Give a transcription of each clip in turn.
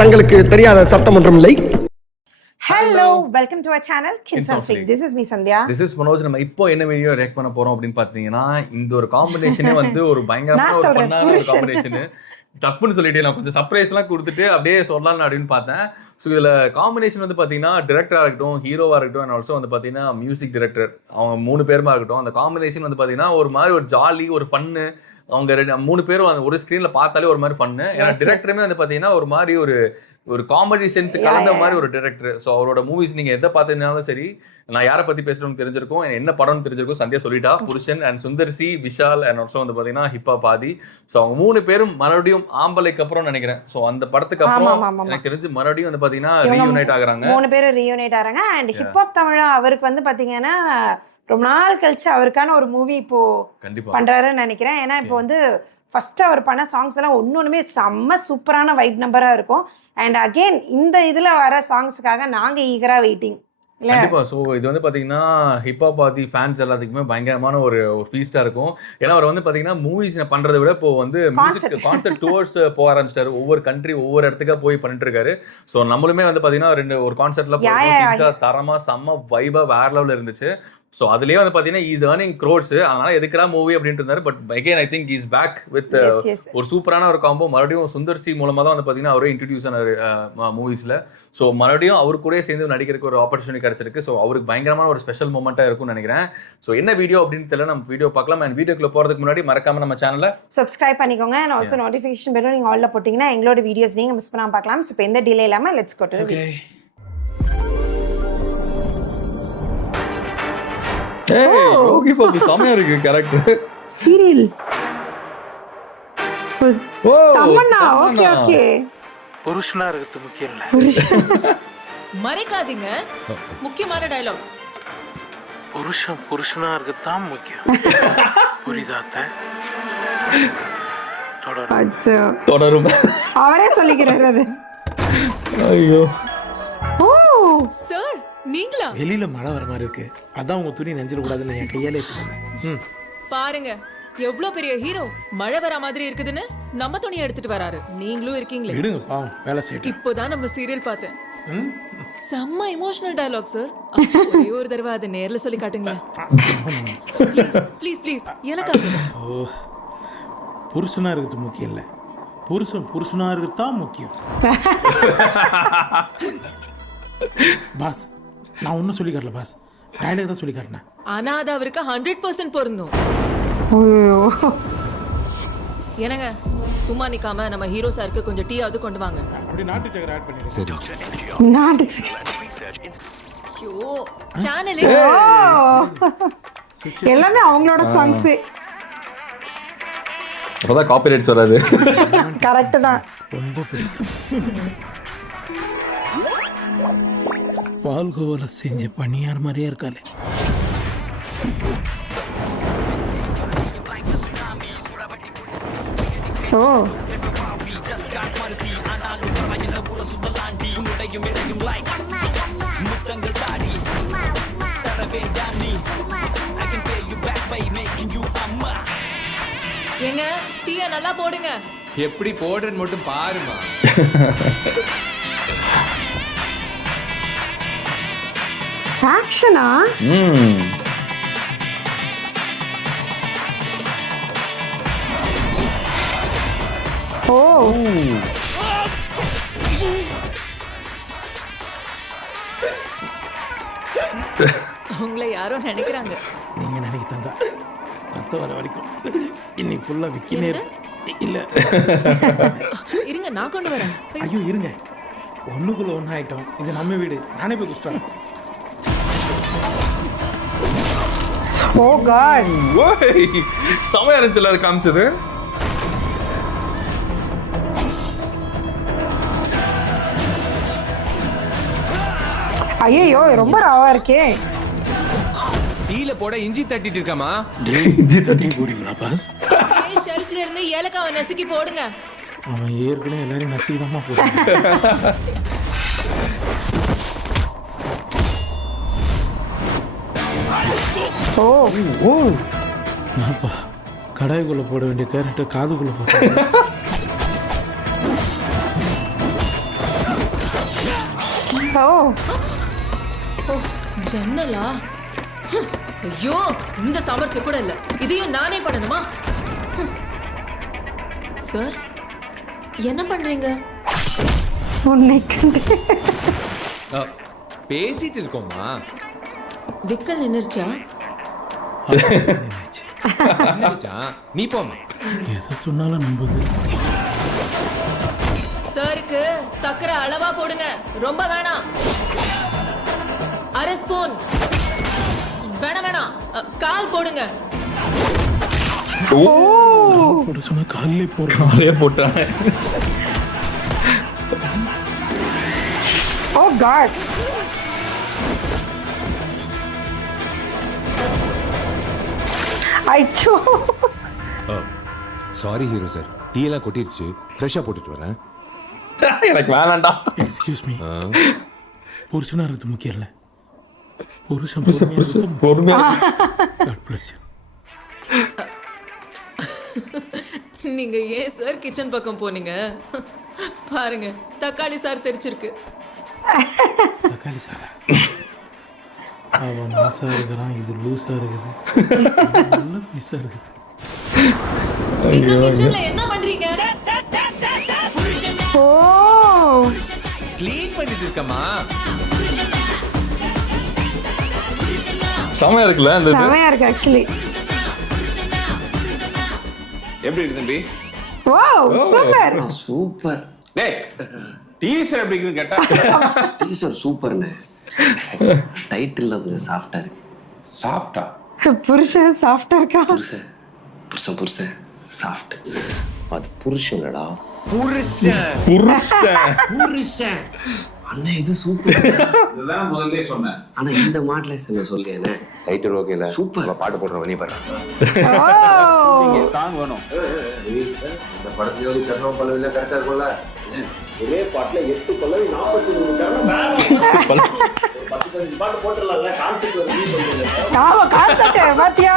தங்களுக்கு தெரியாத சட்டம் ஒன்றும் இல்லை. Hello, welcome to our channel Kids on Flick. This is me Sandhya. This is Manoj. நம்ம இப்போ என்ன வீடியோ ரியாக்ட் பண்ண போறோம் அப்படின்னு பாத்தீங்கன்னா இந்த ஒரு காம்பினேஷனே வந்து ஒரு பயங்கரமான ஒரு ஃபன்னான ஒரு காம்பினேஷன். டப்புன்னு சொல்லிட்டே நான் கொஞ்சம் சர்ப்ரைஸ்லாம் கொடுத்துட்டு அப்படியே சொல்லலாம் அப்படின்னு பார்த்தேன். ஸோ இதில் காம்பினேஷன் வந்து பார்த்தீங்கன்னா டிரெக்டராக இருக்கட்டும், ஹீரோவாக இருக்கட்டும், அண்ட் ஆல்சோ வந்து பார்த்தீங்கன்னா மியூசிக் டிரெக்டர், அவங்க 3 பேருமா இருக்கட்டும், அந்த காம்பினேஷன் வந்து பார்த்தீங்கன்னா ஒரு மாதிரி ஒரு ஜாலி, ஒரு ஃபன்னு. அவங்க 3 பேரும் அந்த ஒரு ஸ்க்ரீனில் பார்த்தாலே ஒரு மாதிரி ஃபன்னு. ஏன்னா டிரெக்டருமே வந்து பார்த்தீங்கன்னா ஒரு மாதிரி ஒரு காமெடி சென்ஸ் கலந்த மாதிரி ஒரு டிரெக்டர். ஸோ அவரோட மூவிஸ் நீங்கள் எதை பார்த்தீங்கன்னாலும் சரி, நான் யாரை பற்றி பேசுகிறோம்னு தெரிஞ்சிருக்கும், என்ன படம்னு தெரிஞ்சிருக்கும். சந்தியா சொல்லிட்டா, புருஷன் and Sundar C, Vishal and also வந்து பார்த்தீங்கன்னா ஹிப்பா பாதி. ஸோ அவங்க 3 பேரும் மறுபடியும் ஆம்பளைக்கு அப்புறம் நினைக்கிறேன். ஸோ அந்த படத்துக்கு அப்புறம் எனக்கு தெரிஞ்சு மறுபடியும் வந்து பார்த்தீங்கன்னா ரீயூனைட் ஆகுறாங்க. 3 பேரும் ரீயூனைட் ஆகிறாங்க. அண்ட் ஹிப்ஹாப் தமிழா அவருக்கு வந்து பார்த்தீங்கன்னா ரொம்ப நாள் கழிச்சு அவருக்கான ஒரு மூவி இப்போ பண்றாருன்னு நினைக்கிறேன். ஏன்னா இப்போ வந்து ஃபர்ஸ்ட் அவர் பண்ண சாங்ஸ் எல்லாம் ஒன்னொன்னுமே செம்ம சூப்பரான வைப் நம்பரா இருக்கும். அண்ட் அகெயின் இந்த இதுல வர சாங்ஸுக்காக நாங்க ஈகரா வெயிட்டிங். கண்டிப்பா. ஸோ இது வந்து பார்த்தீங்கன்னா ஹிப்ஹாப் பாதி ஃபேன்ஸ் எல்லாத்துக்குமே பயங்கரமான ஒரு ஃபீஸ்டா இருக்கும். ஏன்னா அவர் வந்து பார்த்தீங்கன்னா மூவிஸ் பண்றதை விட இப்போ வந்து மியூசிக் கான்சர்ட் டூர்ஸ் போக ஆரம்பிச்சிட்டாரு. ஒவ்வொரு கண்ட்ரி ஒவ்வொரு இடத்துக்கா போய் பண்ணிட்டு இருக்காரு. ஸோ நம்மளுமே வந்து பார்த்தீங்கன்னா ஒரு கான்சர்ட்ல போய் தரமா செம்ம வைபா வேற லெவலில் இருந்துச்சு. ஸோ அதுலேயே வந்து பார்த்தீங்கன்னா இஸ் ஏர்னிங் க்ரோர்ஸ். அதனால எதுக்குடா மூவி அப்படின்ட்டு இருந்தாரு. But again I think is back with ஒரு சூப்பரான ஒரு காம்போ. மறுபடியும் சுந்தர்சி மூலமாக தான் வந்து பார்த்தீங்கன்னா அவரே இன்ட்ரடியூஸ் ஆனார் மூவிஸில். ஸோ மறுபடியும் அவரு கூட சேர்ந்து நடிக்கிறதுக்கு ஒரு ஆப்பர்ச்சுனிட்டி கிடைச்சிருக்கு. ஸோ அவருக்கு பயங்கரமான ஒரு ஸ்பெஷல் மூமெண்ட்டாக இருக்கும்னு நினைக்கிறேன். ஸோ என்ன வீடியோ அப்படின்னு தெரியல, நம்ம வீடியோ பார்க்கலாம். அண்ட் வீடியோக்குள்ள போகிறதுக்கு முன்னாடி மறக்காம நம்ம சேனலை சப்ஸ்கிரைப் பண்ணிக்கோங்க. அண்ட் ஆல்சோ நோட்டிஃபிகேஷன் பெல்லும் நீங்கள் ஆல்ல போட்டிங்கன்னா எங்களோட வீடியோஸ் நீங்கள் மிஸ் பண்ணாமல் பார்க்கலாம். ஸோ இப்போ எந்த டிலே இல்லாமல் let's go to the video. Yogi Babu செமையா இருக்கு correct. Serial Tamannaah. Okay okay. புருஷனா இருக்கிறது முக்கியம் இல்ல. மறைக்காதீங்க, முக்கியமான டயலாக். புருஷனா இருக்கிறது தான் முக்கியம். புரியுதாத்த? தொடரும். அவரே சொல்லிக்கிறாரு அது. ஐயோ. ஓ சார் நீங்களா? வெளியில மழை வர மாதிரி இருக்கு, அதான் உங்க துணி நெஞ்சிட கூடாதுன்னு என் கையாலே எடுத்துக்கோங்க. பாருங்க எவ்வளவு பெரிய ஹீரோ, மழை வர மாதிரி இருக்குதுன்னு நம்ம துணியை எடுத்துட்டு வராரு. நீங்களும் இருக்கீங்களே. விடுங்க பாவம், வேலை செய்யட்டும். இப்போதான் நம்ம சீரியல் பார்த்தேன். செம்ம எமோஷனல் டயலாக் சார். ஒரே ஒரு தடவை அதை நேர்ல சொல்லி காட்டுங்க ப்ளீஸ் ப்ளீஸ். எனக்கு புருஷனா இருக்கிறது முக்கியம் இல்ல, புருஷனா இருக்கிறது தான் முக்கியம். பாஸ் நான் ஒன்னும் சொல்லி காட்டல பாஸ், டயலாக் தான் சொல்லி காட்டினேன். ஆனா அது அவருக்கு 100% பொருந்தும். என்னங்க சும்மா நிக்காம நம்ம ஹீரோ சாருக்கு கொஞ்சம் டீ ஆவது கொண்டு வாங்க. அப்படியே நாட்டு சக்கரை ஆட் பண்ணிடுங்க. சரி நாட்டு சக்கரை. ஐயோ சேனல் எல்லாமே அவங்களோட சாங்ஸ். அப்பதான் காப்பிரைட்ஸ் வராது. கரெக்ட் தான். ரொம்ப பிடிக்கும். பால்கோவால செஞ்ச பணியார் மாதிரியே இருக்காளே. ஓ ஏங்க டீயை நல்லா போடுங்க. எப்படி போடுறன்னு மட்டும் பாருமா. ஆக்ஷனா? ஓ உங்களை யாரோ நினைக்கிறாங்க. நீங்க நினைக்க தந்தா ரத்த வர வரைக்கும் இன்னைக்கு ஃபுல்லா விக்கினே இல்ல. இருங்க நான் கொண்டு வரேன். ஐயோ இருங்க, ஒண்ணுக்குள்ள ஒண்ணு ஆயிட்டோம். இது நம்ம வீடு, நானே போய் குடிச்சிட்டேன். ஓ காட். ஓய் செமையா இருந்துச்சுல அது காமிச்சது. ஐயோ ரொம்ப ராவா இருக்கே. டீல போட இஞ்சி தட்டிட்டு இருக்கமா. இஞ்சி தட்டி போடுவீங்களா பாஸ்? ஷெல்ஃப்ல இருந்து ஏலக்காவை நசுக்கி போடுங்க. அவன் ஏற்கனவே எல்லாரும் நசுக்கிதாமா போடுறான். ஓ ஓ நான்ப்பா கடாய்க்குள்ள போட வேண்டிய கேரட்டை காதுக்குள்ள போட்டேன். ஓ ஓ ஜன்னலா? ஐயோ, இந்த சாமர்த்தியம் கூட இல்ல. இதையும் நானே பண்ணணுமா? சார், என்ன பண்றீங்க? உன்னை கண்டு பேசிட்டு இருக்கோமா? விக்கல் நின்னுருச்சா? நீ போமா. எதை சொன்னாலும் நம்புது. சாருக்கு சக்கரை அளவா போடுங்க, ரொம்ப வேணாம். அரை ஸ்பூன். வேணாம், கால் போடுங்க. போட சொன்னா காலிலே போடுறோம். அதே போட்டாங்க. ஓ காட். ஐயோ. சாரி ஹீரோ சார், டீ எல்லாம் கொட்டிடுச்சு. ஃப்ரெஷ்ஷா போட்டுட்டு வரேன். எனக்கு வேணாண்டா. Excuse me. புருஷனா இருக்கிறது முக்கியம் இல்லை. புருஷன் பொறுமையா God bless you. நீங்க ஏன் சார் கிச்சன் பக்கம் போனீங்க? பாருங்க, தக்காளி சார் தெரிச்சிருக்கு. தக்காளி சாரா? அவன் மாசா இருக்கிறான், இது லூஸா இருக்குது. நல்ல பீஸா இருக்குது. இன்னும் கிச்சன்ல என்ன பண்றீங்க? ஓ க்ளீன் பண்ணிட்டு இருக்கமா? செமையா இருக்குல்ல அந்த இது? செமையா இருக்கு ஆக்சுவலி. எப்படி இருக்கு தம்பி? Wow super. சூப்பர். டேய் டீசர் எப்படி இருக்குன்னு கேட்டா டீசர் சூப்பர்னு. டைட்டில் அது சாஃப்டா இருக்கு. சாஃப்டா? புருஷன் சாஃப்டா இருக்கா? புருஷன் புருஷன் புருஷன் சாஃப்ட். அது புருஷனடா. புருஷன். புருஷன் அண்ணன் இது சூப்பர். இதுதான் முதல்ல சொன்னேன். ஆனா இந்த மாடலேஷன்ல சொல்லியேனே டைட்டில் ஓகேல சூப்பர். பாட்டு போடுறோம் நீ பாரு. ஓ சாங் வேணும். இந்த படத்துல சரணம் பல்லவில கரெக்டா இருக்கும்ல. ஒரே பாட்டுல 8 பல்லவி 43 சரணம் வேணும். 10-15 பாட்டு போட்டுறலாம்ல. கான்செப்ட் வந்து சொல்லுங்க. ஆமா கான்செப்ட் பாத்தியா?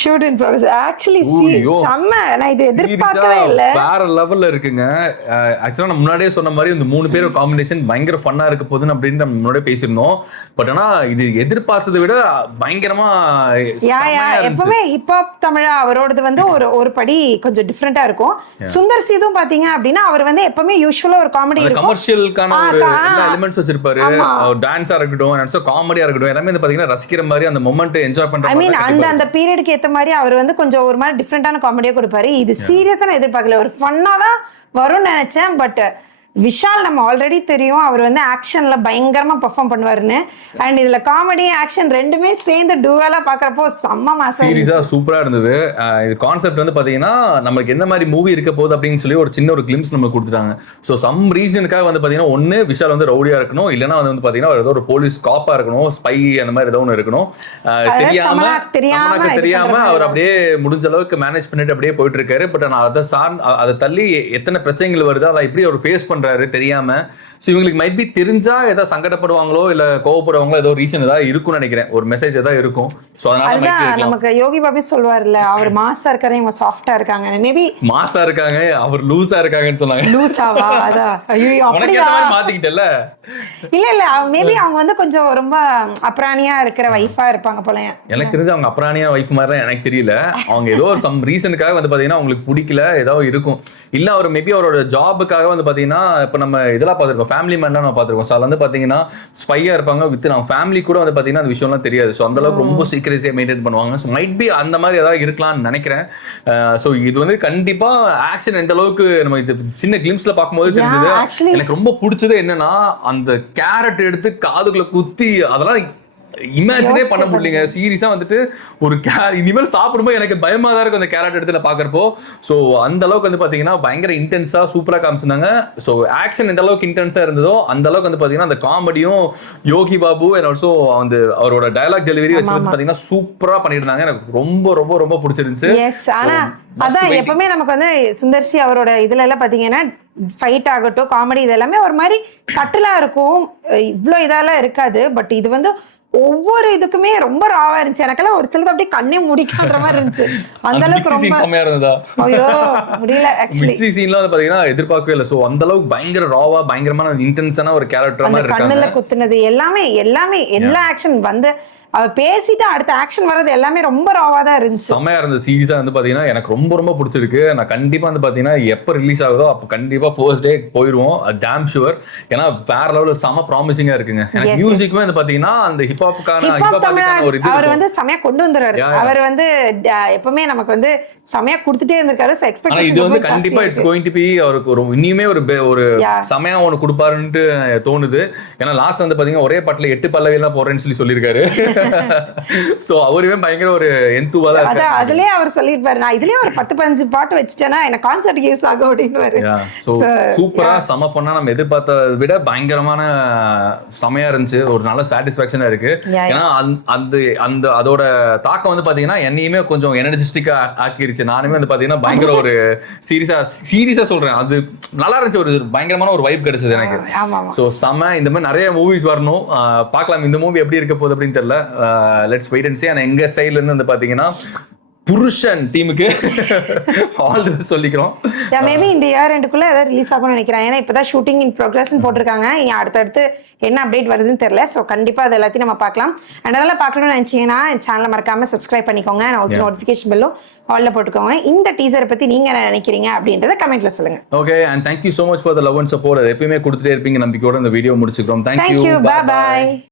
ஷூட் இன் ப்ராசஸ் ஆக்சுவலி செம்ம. நான் இது எதிர்பார்க்கவே இல்ல. வேற லெவல்ல இருக்குங்க. ஆக்சுவலா நான் முன்னாடியே சொன்ன மாதிரி இந்த 3 பேர் காம்பினேஷன் பயங்கர ஃபன்னா இருக்க போகுதுன்னு அப்படின்னு நம்ம முன்னாடியே பேசியிருந்தோம். பட் ஆனா இது எதிர்பார்த்ததை விட பயங்கரமா எப்பவுமே ஹிப்ஹாப் தமிழா அவரோடது வந்து ஒரு படி கொஞ்சம் டிஃப்ரெண்டா இருக்கும். சுந்தர் சீதும் பாத்தீங்க அப்படின்னா அவர் வந்து எப்பவுமே யூசுவலா ஒரு காமெடி இருக்கும். கமர்ஷியலுக்கான ஒரு எல்லா எலிமெண்ட்ஸ் வச்சிருப்பாரு. டான்ஸா இருக்கட்டும், காமெடியா இருக்கட்டும், எல்லாமே வந்து பாத்தீங்கன்னா ரசிக்கிற மாதிரி அந்த மொமெண்ட் என்ஜாய் பண்ற மாதிரி. ஐ மீன் அந்த பீரியடுக்கு ஏத்த மாதிரி அவர் வந்து கொஞ்சம் ஒரு மாதிரி டிஃப்ரெண்டான காமெடியா கொடுப்பாரு. இது சீரியஸா நான் எதிர்பார்க்கல. ஒரு ஃபன்னா தான் வரும்னு நினைச்சேன். பட் விஷால் நம்ம ஆல்ரெடி தெரியும் அவர் வந்து ஆக்ஷன்ல பயங்கரமா பெர்ஃபார்ம் பண்ணுவாருன்னு. அண்ட் இதுல காமெடி ஆக்ஷன் ரெண்டுமே சேர்ந்து டூவலா பாக்குறப்போ செம்ம மாசம். சீரியஸா சூப்பரா இருந்தது. இது கான்செப்ட் வந்து பாத்தீங்கன்னா நமக்கு எந்த மாதிரி மூவி இருக்க போகுது அப்படின்னு சொல்லி ஒரு சின்ன ஒரு கிளிம்ஸ் நம்ம கொடுத்துட்டாங்க. ஸோ சம் ரீசனுக்காக வந்து பாத்தீங்கன்னா ஒன்னு விஷால் வந்து ரவுடியா இருக்கணும், இல்லைன்னா வந்து பாத்தீங்கன்னா ஏதோ ஒரு போலீஸ் காப்பா இருக்கணும், ஸ்பை அந்த மாதிரி ஏதோ ஒன்று இருக்கணும். தெரியாம அவர் அப்படியே முடிஞ்ச அளவுக்கு மேனேஜ் பண்ணிட்டு அப்படியே போயிட்டு இருக்காரு. பட் ஆனா அதை தள்ளி எத்தனை பிரச்சனைகள் வருது அதை எப்படி அவர் ஃபேஸ் பண்றாரு தெரியாம. சோ இவங்களுக்கு மைட் பி தெரிஞ்சா ஏதாவது சங்கடப்படுவாங்களோ இல்ல கோவப்படுவாங்களோ ஏதோ ரீசன் ஏதாவது இருக்கும்னு நினைக்கிறேன். ஒரு மெசேஜ் ஏதாவது இருக்கும். சோ அதனால நமக்கு யோகி பாபி சொல்வார்ல, அவர் மாசா இருக்காரு, இவங்க சாஃப்டா இருக்காங்க. மேபி மாசா இருக்காங்க, அவர் லூசா இருக்காங்கன்னு சொன்னாங்க. லூசாவா? அதான் ஐயோ அப்படியே மாத்திக்கிட்டல. இல்ல மேபி அவங்க வந்து கொஞ்சம் ரொம்ப அப்ராணியா இருக்கிற வைஃபா இருப்பாங்க போல. எனக்கு தெரிஞ்சு அவங்க அப்ராணியா வைஃப் மாதிரி தான் எனக்கு தெரியல. அவங்க ஏதோ ஒரு சம் ரீசனுக்காக வந்து பாத்தீங்கன்னா அவங்களுக்கு பிடிக்கல ஏதோ இருக்கும். இல்ல அவர் மேபி அவரோட ஜாபுக்காக வந்து பாத்தீங்கன்னா இப்ப நம்ம இதெல்லாம் பார்த்திருக்கோம், ஃபேமிலி மேன்லாம் நம்ம பார்த்திருக்கோம். ஸோ அதில் வந்து பார்த்தீங்கன்னா ஸ்பையாக இருப்பாங்க வித் நம்ம ஃபேமிலி கூட வந்து பார்த்தீங்கன்னா அந்த விஷயம்லாம் தெரியாது. ஸோ அந்தளவுக்கு ரொம்ப சீக்கிரஸியாக மெயின்டைன் பண்ணுவாங்க. ஸோ மைட் பி அந்த மாதிரி ஏதாவது இருக்கலாம்னு நினைக்கிறேன். ஸோ இது வந்து கண்டிப்பாக ஆக்ஷன் எந்த அளவுக்கு நம்ம இது சின்ன கிளிம்ஸில் பார்க்கும்போது தெரிஞ்சது. எனக்கு ரொம்ப பிடிச்சது என்னன்னா அந்த கேரட் எடுத்து காதுக்குள்ள குத்தி அதெல்லாம் இமேஜினே பண்ண முடியலைங்க. சீரியஸா வந்துட்டு ஒரு இனிமேல் சாப்பிடும்போது எனக்கு பயமா தான் இருக்கும் அந்த கேரட் எடுத்துல பாக்குறப்போ. ஸோ அந்த அளவுக்கு வந்து பாத்தீங்கன்னா பயங்கர இன்டென்ஸா சூப்பரா காமிச்சிருந்தாங்க. ஸோ ஆக்ஷன் எந்த அளவுக்கு இன்டென்ஸா இருந்ததோ அந்த அளவுக்கு வந்து பாத்தீங்கன்னா அந்த காமெடியும் யோகி பாபு அண்ட் ஆல்சோ வந்து அவரோட டயலாக் டெலிவரி வச்சு வந்து பாத்தீங்கன்னா சூப்பரா பண்ணிருந்தாங்க. எனக்கு ரொம்ப ரொம்ப ரொம்ப பிடிச்சிருந்துச்சு. அதான் எப்பவுமே நமக்கு வந்து சுந்தர்சி அவரோட இதுல எல்லாம் பாத்தீங்கன்னா ஃபைட் ஆகட்டும் காமெடி இது எல்லாமே ஒரு மாதிரி சட்டிலா இருக்கும், இவ்வளோ இதெல்லாம் இருக்காது. பட் இது வந்து ஒவ்வொரு இதுக்குமே ரொம்ப ராவா இருந்துச்சு. எனக்கெல்லாம் ஒரு சிலது அப்படியே கண்ணே முடிக்காத மாதிரி இருந்துச்சு. அந்த அளவுக்கு ரொம்ப செம்மையா இருந்ததா? ஐயோ முடியல ஆக்சுவலி. மிக்ஸி சீன்லாம் வந்து பாத்தீங்கன்னா எதிர்பார்க்கவே இல்லை. ஸோ அந்த அளவுக்கு பயங்கர ராவா, பயங்கரமான இன்டென்ஸான ஒரு கேரக்டர் மாதிரி இருக்காங்க. கண்ணுல குத்துனது எல்லாமே எல்லா ஆக்ஷன் வந்து அவ பேசிட்டு அடுத்த ஆக்ஷன் வர்றது எல்லாமே ரொம்ப ராவா தான் இருந்துச்சு. செம்மையா இருந்தது. சீரியஸா வந்து பாத்தீங்கன்னா எனக்கு ரொம்ப ரொம்ப பிடிச்சிருக்கு. நான் கண்டிப்பா வந்து பாத்தீங்கன்னா எப்ப ரிலீஸ் ஆகுதோ அப்ப கண்டிப்பா ஃபர்ஸ்ட் டே போயிருவோம், டேம் ஷுவர். ஏன்னா வேற லெவல் செம ப்ராமிசிங்கா இருக்குங்க. எனக்கு மியூசிக்குமே வந்து பாத்தீங்கன்னா அந்த ஹிப்ஹாப்புக்கான ஒரு இது அவர் வந்து செமையா கொண்டு வந்துறாரு. அவர் வந்து எப்பவுமே நமக்கு வந்து செமையா கொடுத்துட்டே இருந்திருக்காரு. சோ எக்ஸ்பெக்டேஷன் இது வந்து கண்டிப்பா இட்ஸ் கோயிங் டு பீ அவருக்கு ஒரு இனிமே ஒரு செமையா ஒன்னு கொடுப்பாருன்னு தோணுது. ஏன்னா லாஸ்ட் வந்து பாத்தீங்கன்னா ஒரே பாட்டுல 8 பல்லவி எல்லாம் போறேன்னு சொல்லியிருக்காரு. சோ அவருமே பயங்கர ஒரு எந்தூவா தான் இருக்காரு. அதுலயே அவர் சொல்லிருப்பாரு, நான் இதுலயே ஒரு 10-15 பாட்டு வச்சிட்டேனா எனக்கு கான்சர்ட் யூஸ் ஆகும் அப்படின்னுவாரு. சோ சூப்பரா செம பண்ணா நம்ம எதிர்பார்த்ததை விட பயங்கரமான செமையா இருந்துச்சு. ஒரு நல்ல சாட்டிஸ்ஃபேக்ஷனா இருக்கு. ஏன்னா அந்த அதோட தாக்கம் வந்து பாத்தீங்கன்னா என்னையுமே கொஞ்சம் எனர்ஜெட்டிக்கா ஆக்கிருச்சு. நானுமே வந்து பாத்தீங்கன்னா பயங்கர ஒரு சீரியஸா சொல்றேன், அது நல்லா இருந்துச்சு. ஒரு பயங்கரமான ஒரு வைப் கிடைச்சது எனக்கு. சோ செம இந்த மாதிரி நிறைய மூவிஸ் வரணும். பார்க்கலாம் இந்த மூவி எப்படி இருக்க போகுது அப்படின்னு தெரியல. Let's wait and see. ஆனா எங்க சைடுல இருந்து வந்து பாத்தீங்கன்னா புருஷன் டீமுக்கு ஆல் தி பெஸ்ட் சொல்லிக்கிறோம். மேபி இந்த இயர் எண்டுக்குள்ள ஏதாவது ரிலீஸ் ஆகும்னு நினைக்கிறேன். ஏன்னா இப்பதான் ஷூட்டிங் இன் ப்ரோக்ரஸ் போட்டிருக்காங்க. அடுத்தடுத்து என்ன அப்டேட் வருதுன்னு தெரியல. ஸோ கண்டிப்பா அது எல்லாத்தையும் நம்ம பார்க்கலாம். அண்ட் அதெல்லாம் பார்க்கணும்னு நினைச்சீங்கன்னா என் சேனலை மறக்காம சப்ஸ்கிரைப் பண்ணிக்கோங்க. அண்ட் ஆல்சோ நோட்டிஃபிகேஷன் பெல்லும் ஆல்ல போட்டுக்கோங்க. இந்த டீசரை பத்தி நீங்க என்ன நினைக்கிறீங்க அப்படின்றத கமெண்ட்ல சொல்லுங்க. Okay, and thank you so much for the love and support. எப்பயுமே கொடுத்துட்டே இருப்பீங்க நம்பிக்கையோட இந்த video முடிச்சுக்கிறோம். Thank you. Bye bye.